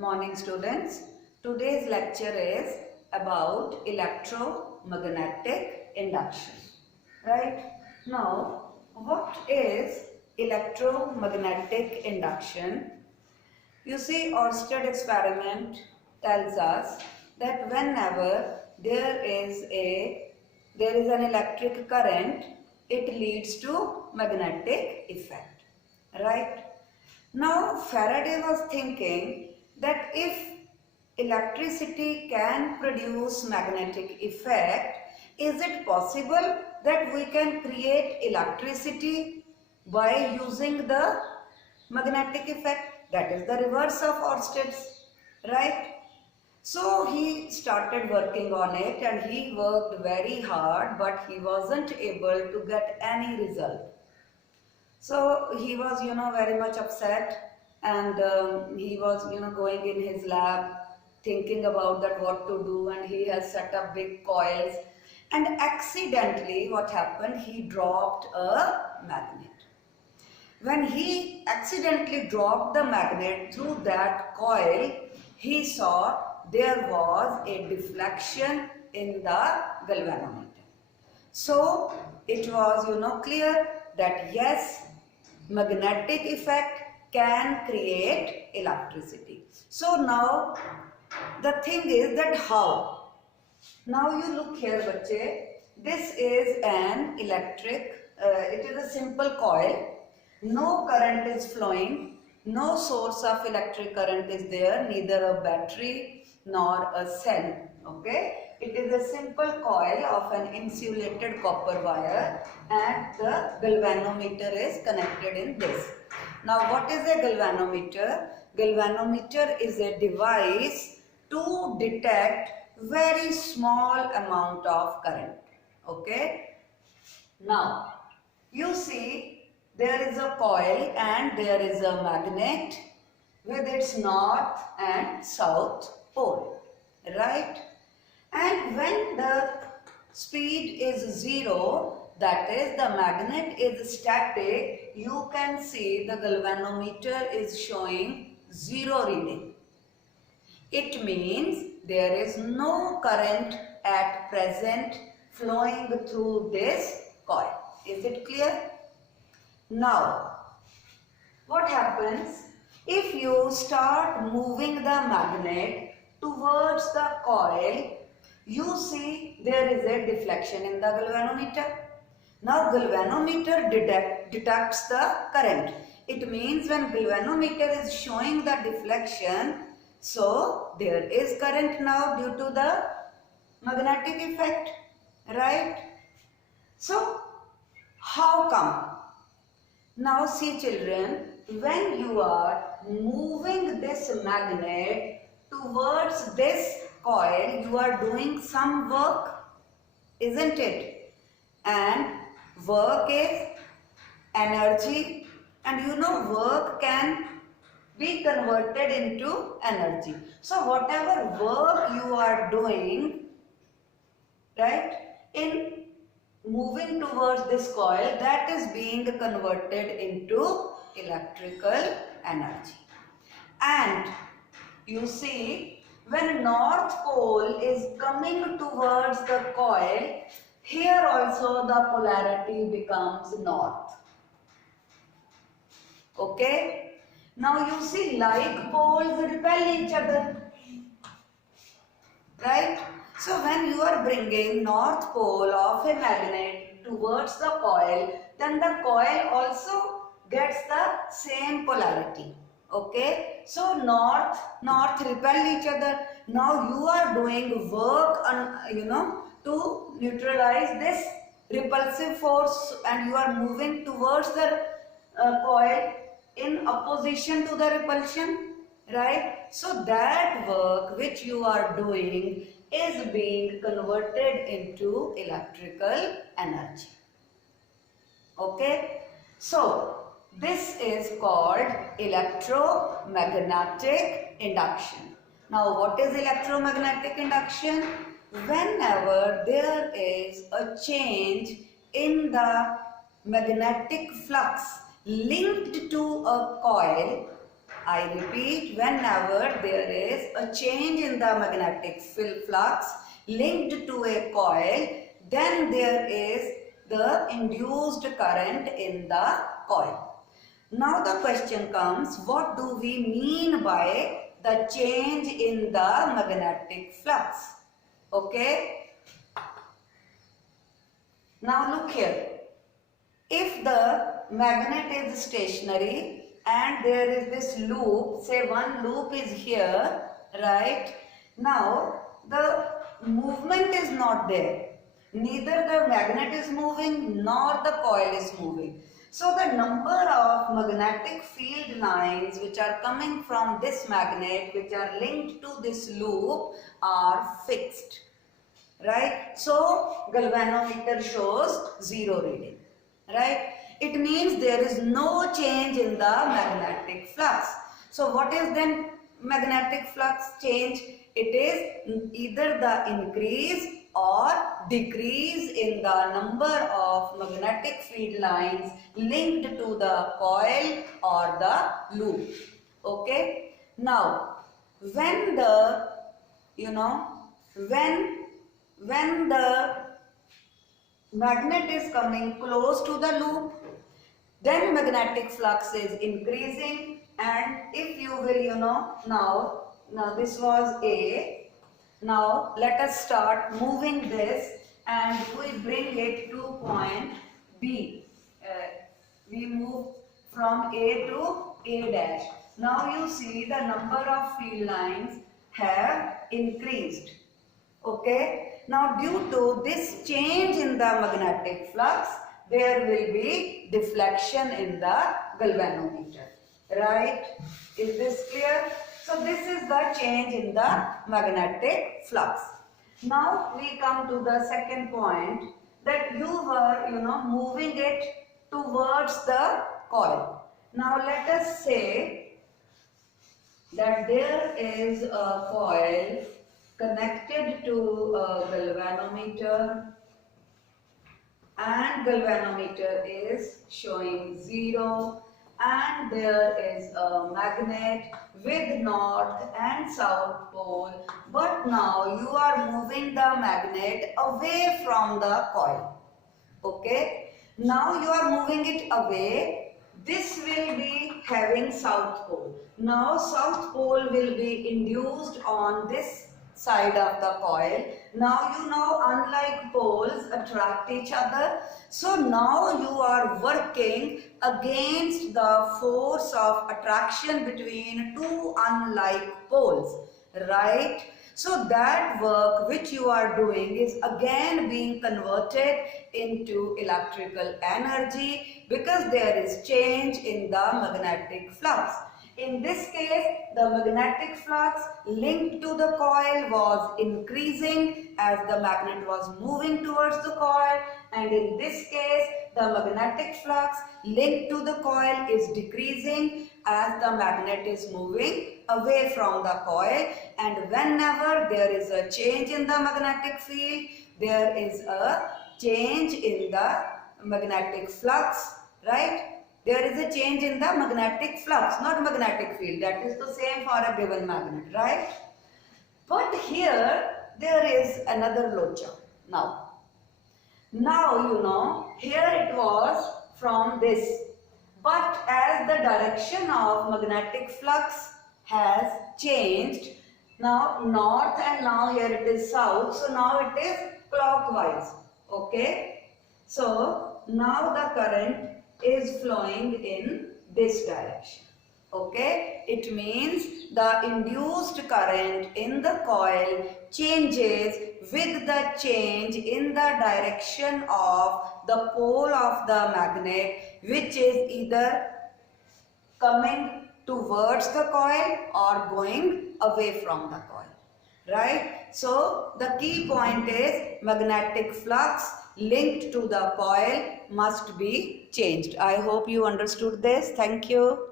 Morning students. Today's lecture is about electromagnetic induction. Right? Now, what is electromagnetic induction? You see, Oersted experiment tells us that whenever there is an electric current, it leads to magnetic effect. Right? Now, Faraday was thinking that if electricity can produce magnetic effect, is it possible that we can create electricity by using the magnetic effect? That is the reverse of Oersted's, right? So he started working on it and he worked very hard, but he wasn't able to get any result. So he was, very much upset, and he was, going in his lab thinking about that what to do, and he has set up big coils, and accidentally what happened, he dropped a magnet. When he accidentally dropped the magnet through that coil, he saw there was a deflection in the galvanometer. So it was, clear that yes, magnetic effect can create electricity. So now the thing is that how? Now you look here, bache. This is an electric, it is a simple coil. No current is flowing. No source of electric current is there, neither a battery nor a cell. Okay. It is a simple coil of an insulated copper wire, and the galvanometer is connected in this. Now what is a galvanometer? Galvanometer is a device to detect very small amount of current. Okay. Now you see there is a coil and there is a magnet with its north and south pole. Right? And when the speed is 0, that is the magnet is static, you can see the galvanometer is showing 0 reading. It means there is no current at present flowing through this coil. Is it clear? Now, what happens if you start moving the magnet towards the coil? You see there is a deflection in the galvanometer. Now galvanometer detects the current. It means when galvanometer is showing the deflection, so there is current now due to the magnetic effect, right? So how come? Now see children, when you are moving this magnet towards this coil, you are doing some work, isn't it? And work is energy, and work can be converted into energy. So whatever work you are doing, right, in moving towards this coil, that is being converted into electrical energy. And you see, when north pole is coming towards the coil, here also the polarity becomes north. Okay? Now you see, like poles repel each other. Right? So when you are bringing north pole of a magnet towards the coil, then the coil also gets the same polarity. Okay, so north repel each other. Now you are doing work on, to neutralize this repulsive force, and you are moving towards the coil in opposition to the repulsion, right? So that work which you are doing is being converted into electrical energy. Okay, so this is called electromagnetic induction. Now what is electromagnetic induction? Whenever there is a change in the magnetic flux linked to a coil, I repeat, whenever there is a change in the magnetic flux linked to a coil, then there is the induced current in the coil. Now the question comes, what do we mean by the change in the magnetic flux? Okay. Now look here. If the magnet is stationary and there is this loop, say one loop is here, right? Now the movement is not there. Neither the magnet is moving nor the coil is moving. So the number of magnetic field lines which are coming from this magnet, which are linked to this loop, are fixed. Right? So galvanometer shows 0 reading. Right? It means there is no change in the magnetic flux. So what is then magnetic flux change? It is either the increase or decrease in the number of magnetic field lines linked to the coil or the loop. Okay. Now, when the, when the magnet is coming close to the loop, then magnetic flux is increasing, and if you will, now this was A. Now let us start moving this and we bring it to point B. We move from A to A dash. Now you see the number of field lines have increased. Okay. Now due to this change in the magnetic flux, there will be deflection in the galvanometer. Right? Is this clear? So this is the change in the magnetic flux. Now we come to the second point, that you were moving it towards the coil. Now let us say that there is a coil connected to a galvanometer, and galvanometer is showing 0, and there is a magnet with north and south pole, but now you are moving the magnet away from the coil. Okay, now you are moving it away. This will be having south pole. Now south pole will be induced on this side of the coil. Now unlike poles attract each other, so now you are working against the force of attraction between two unlike poles, right? So that work which you are doing is again being converted into electrical energy, because there is change in the magnetic flux. In this case, the magnetic flux linked to the coil was increasing as the magnet was moving towards the coil, and in this case, the magnetic flux linked to the coil is decreasing as the magnet is moving away from the coil. And whenever there is a change in the magnetic field, there is a change in the magnetic flux, right? There is a change in the magnetic flux, not magnetic field. That is the same for a given magnet, right? But here, there is another locha. Now, here it was from this. But as the direction of magnetic flux has changed, now north and now here it is south. So now it is clockwise. Okay. So now the current is flowing in this direction. Okay, it means the induced current in the coil changes with the change in the direction of the pole of the magnet, which is either coming towards the coil or going away from the coil, right? So the key point is magnetic flux linked to the coil must be changed. I hope you understood this. Thank you.